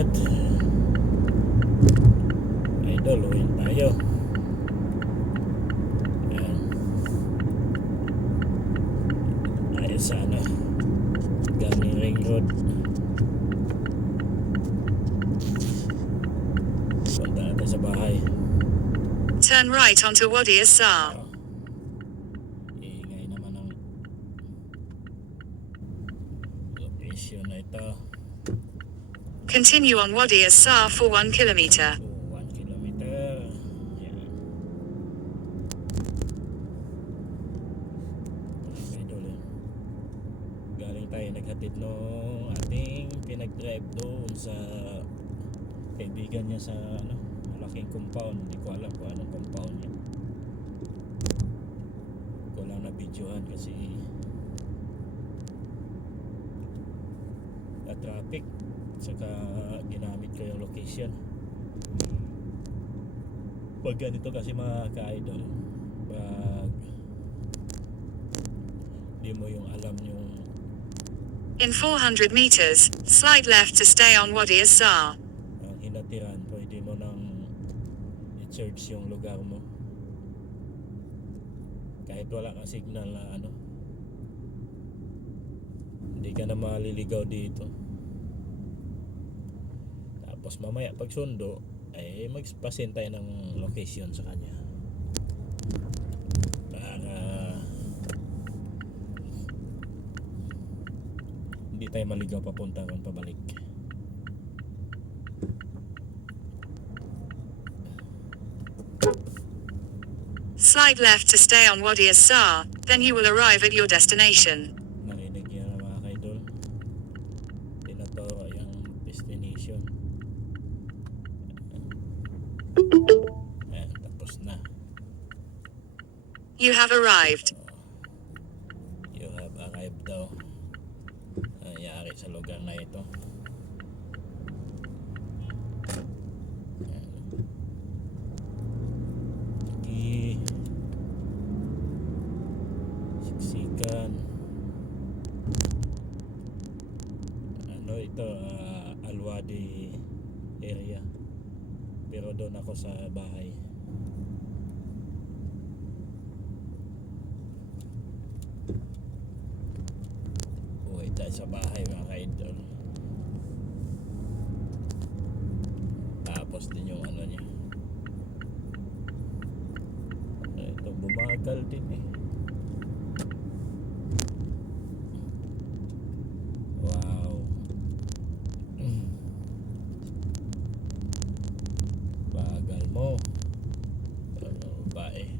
Alright idol, uwi tayo. Ayan. Ayos sana galing ring road. Punta natin sa bahay. Turn right onto Wadi Assar. Iingay naman ang location na ito. Continue on Wadi Assar for 1 kilometer. 1 kilometer. Yan. Idol yan. Galing tayo naghatid nung ating pinag-drive doon sa kaibigan niya sa malaking compound. Hindi ko alam kung anong compound niya. Ko lang na videohan kasi traffic, saka ginamit ko yung location. Pag ganito kasi mga ka-idol, pag di mo yung alam yung In 400 meters, slide left to stay on Wadi Assar. ang hinatiran, pwede mo nang i-search yung lugar mo kahit wala kang signal na hindi ka na maliligaw dito. Tapos mamaya pag sundo ay magpasin tayo ng location sa kanya para hindi tayo maligaw papunta ron pabalik. Slide left to stay on Wadi Assar, then you will arrive at your destination. Narinig niyo na mga kaidol, tinaturo yung destination. Ayan, tapos na. You have arrived. You have arrived daw. Nangyari sa lugar na ito. Ayan. Sige. Siksikan. Ito Al-Wadi area. Pero doon ako sa bahay. Uwi tayo sa bahay mga ka-idol. Tapos din yung niya. Ito bumagal din eh. Wow. Bagal mo. Ano ba eh.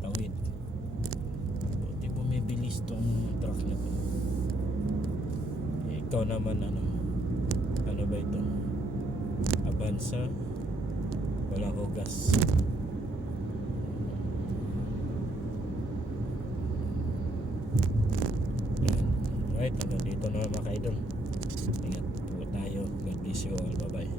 Tawid. Buti bumibilis tong truck na to. Ikaw naman ano ba ito? Avanza. Wala ko gas. Right, dito na mga ka-idol. Ingat po tayo. God bless you all. Bye bye.